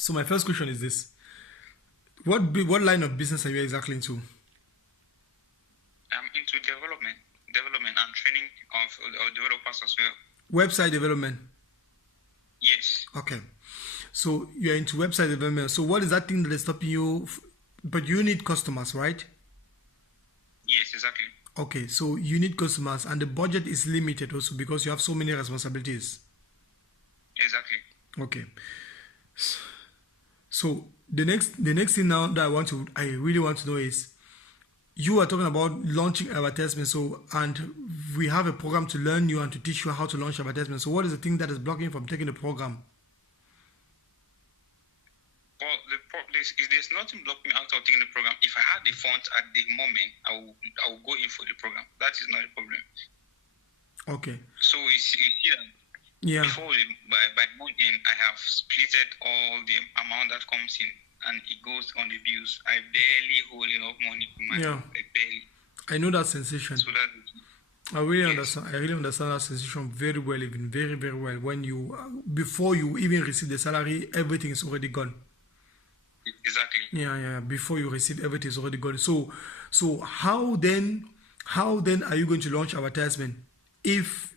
So my first question is this: what line of business are you exactly into? I'm into development and training of developers as well. Website development. Yes. Okay. So you're into website development. So what is that thing that is stopping you? But you need customers, right? Yes, exactly. Okay, so you need customers, and the budget is limited also because you have so many responsibilities. Exactly. Okay. So the next thing now that I really want to know is, you are talking about launching advertisement. So, and we have a program to learn you and to teach you how to launch advertisement. So what is the thing that is blocking you from taking the program? Well, there's nothing blocking me out of taking the program. If I had the funds at the moment, I will go in for the program. That is not a problem. Okay. So you see that. Yeah. Before by month end, I have splitted all the amount that comes in, and it goes on the bills. I barely hold enough money for my barely. I know that sensation. So that. I really understand. I really understand that sensation very well, even very, very well. When you before you even receive the salary, everything is already gone. Exactly. Yeah. Before you receive, everything is already gone. So how then are you going to launch advertisement if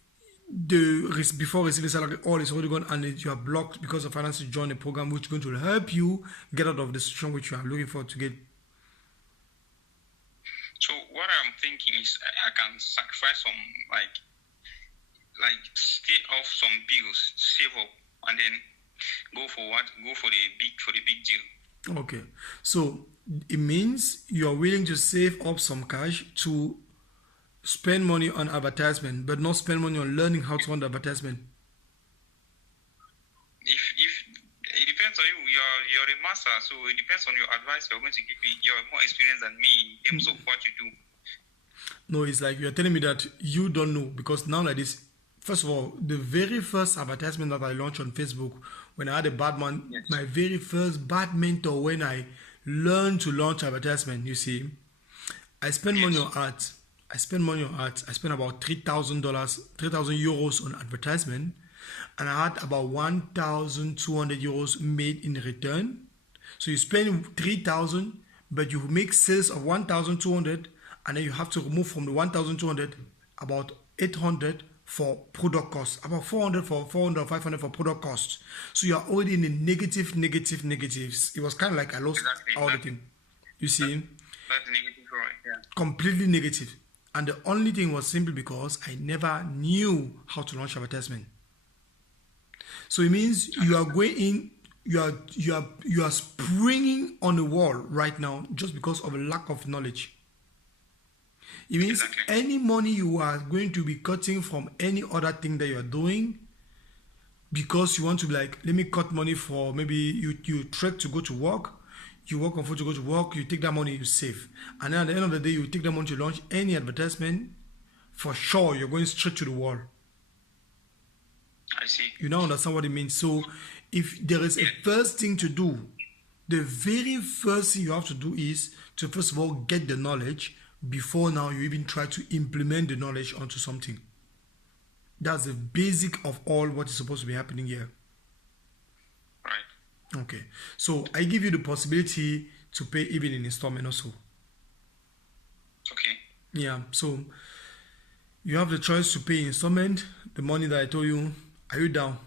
before receiving salary all is already gone and you are blocked because of finance to join a program which is going to help you get out of the situation which you are looking for to get? So what I'm thinking is I can sacrifice some like stay off some bills, save up, and then go for the big deal. Okay, so it means you are willing to save up some cash to spend money on advertisement, but not spend money on learning how to run the advertisement. If it depends on you, you're a master, so it depends on your advice you're going to give me. You're more experienced than me in terms of what you do. No, it's like you're telling me that you don't know, because now like this, first of all, the very first advertisement that I launched on Facebook, when I had a bad man, yes, my very first bad mentor, when I learned to launch advertisement, you see, I spent money on ads. I spent about $3,000, 3,000 euros on advertisement, and I had about 1,200 euros made in return. So you spend 3,000, but you make sales of 1,200, and then you have to remove from the 1,200 about 800 for product costs, about 400 or 500 for product costs. So you are already in the negatives. It was kind of like I lost all the thing. You see? That's negative, right? Yeah. Completely negative. And the only thing was simply because I never knew how to launch advertisement. So it means you are going in, you are springing on the wall right now just because of a lack of knowledge. It means any money you are going to be cutting from any other thing that you are doing, because you want to be like, let me cut money for maybe you trek to go to work, you work on foot to go to work, you take that money, you save. And then at the end of the day, you take that money to launch any advertisement, for sure, you're going straight to the wall. I see. You now understand what it means. So if there is a first thing to do, the very first thing you have to do is to first of all get the knowledge before now you even try to implement the knowledge onto something. That's the basic of all what is supposed to be happening here. Okay, so I give you the possibility to pay even in installment also. Okay. Yeah, so you have the choice to pay installment, the money that I told you. Are you down?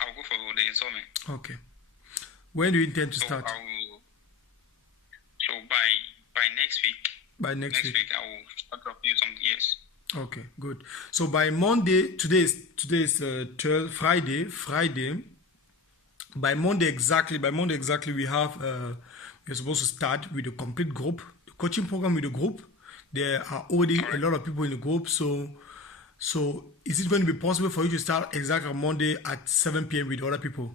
I'll go for the installment. Okay. When do you intend to start? So by next week. By next week I will start dropping you something. Yes. Okay, good. So by Monday, today is Friday. By Monday exactly, we have we're supposed to start with a complete group, the coaching program with the group. There are already a lot of people in the group. So is it going to be possible for you to start exactly on Monday at 7 p.m. with other people?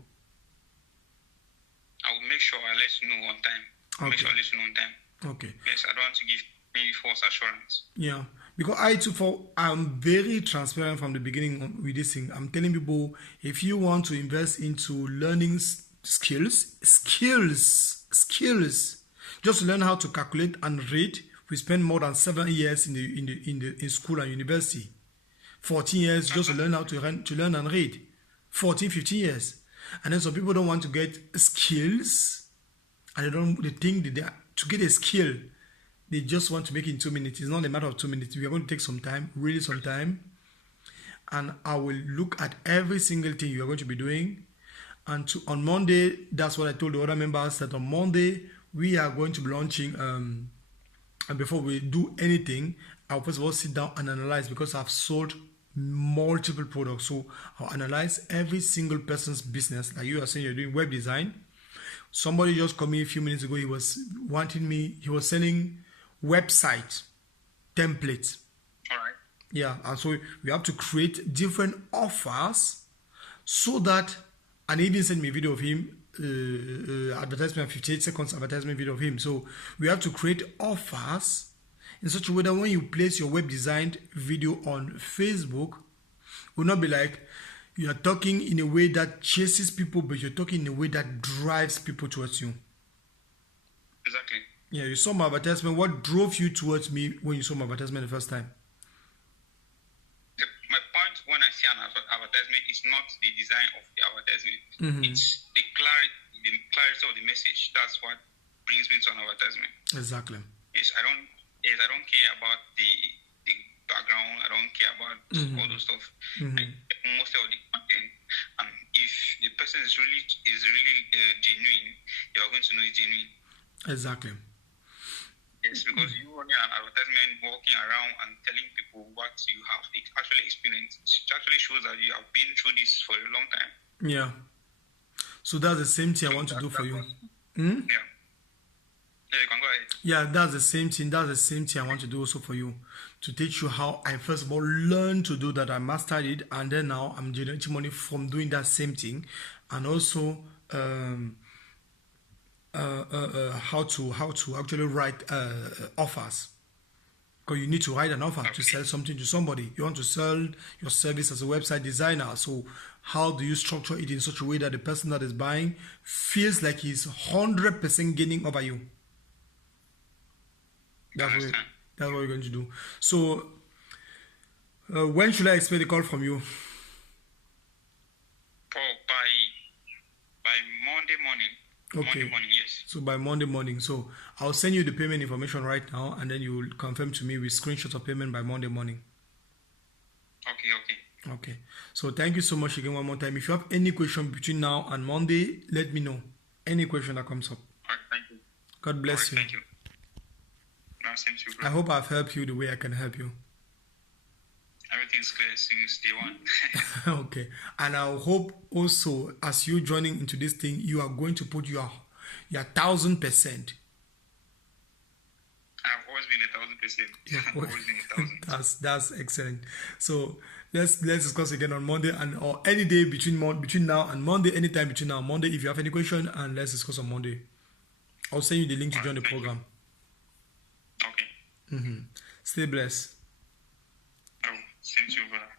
I will make sure I let you know on time. Make sure I let you know on time. Okay. Yes, I don't want to give any false assurance. Yeah, because I'm very transparent from the beginning with this thing. I'm telling people, if you want to invest into learning skills, just to learn how to calculate and read, we spend more than 7 years in school and university. 14 years just to learn how to learn and read. 14, 15 years. And then some people don't want to get skills, and they think that to get a skill, they just want to make it in 2 minutes. It's not a matter of 2 minutes. We are going to take some time, really some time, and I will look at every single thing you are going to be doing. And on Monday, that's what I told the other members, that on Monday we are going to be launching. And before we do anything, I'll first of all sit down and analyze, because I've sold multiple products. So I'll analyze every single person's business. Like you are saying, you're doing web design. Somebody just called me a few minutes ago. He was selling website templates. All right. Yeah, and so we have to create different offers so that, and he even sent me a video of him, advertisement, 58 seconds advertisement video of him. So we have to create offers in such a way that when you place your web designed video on Facebook, it will not be like you are talking in a way that chases people, but you're talking in a way that drives people towards you. Exactly. Yeah, you saw my advertisement. What drove you towards me when you saw my advertisement the first time? My point when I see an advertisement is not the design of the advertisement. Mm-hmm. It's the clarity of the message. That's what brings me to an advertisement. Exactly. Yes, I don't care about the background. I don't care about all those stuff. Mm-hmm. Like, most of the content. And if the person is really genuine, you are going to know it's genuine. Exactly. Yes, because you running an advertisement, walking around and telling people what you have actually experienced, it actually shows that you have been through this for a long time. Yeah. So that's the same thing I want to do for you. Hmm? Yeah. Yeah, you can go ahead. Yeah, that's the same thing. That's the same thing I want to do also for you. To teach you how I first of all learned to do that. I mastered it, and then now I'm generating money from doing that same thing, and also how to actually write offers. Because you need to write an offer to sell something to somebody. You want to sell your service as a website designer. So how do you structure it in such a way that the person that is buying feels like he's 100% gaining over you? That's what we're going to do. So when should I expect a call from you? By Monday morning. Okay. Monday morning, yes. So by Monday morning. So I'll send you the payment information right now, and then you will confirm to me with screenshots of payment by Monday morning. Okay. So thank you so much again one more time. If you have any question between now and Monday, let me know. Any question that comes up. All right, thank you. God bless you. Thank you. No, same to you, bro. I hope I've helped you the way I can help you. Everything's clear since day one. Okay. And I hope also, as you joining into this thing, you are going to put your 1,000%. I've always been 1,000%. I've always been 1,000. That's excellent. So let's discuss again on Monday, or any day between now and Monday, anytime between now and Monday. If you have any question, and let's discuss on Monday. I'll send you the link to join the program. Okay. Stay blessed. Oh, same to you, brother.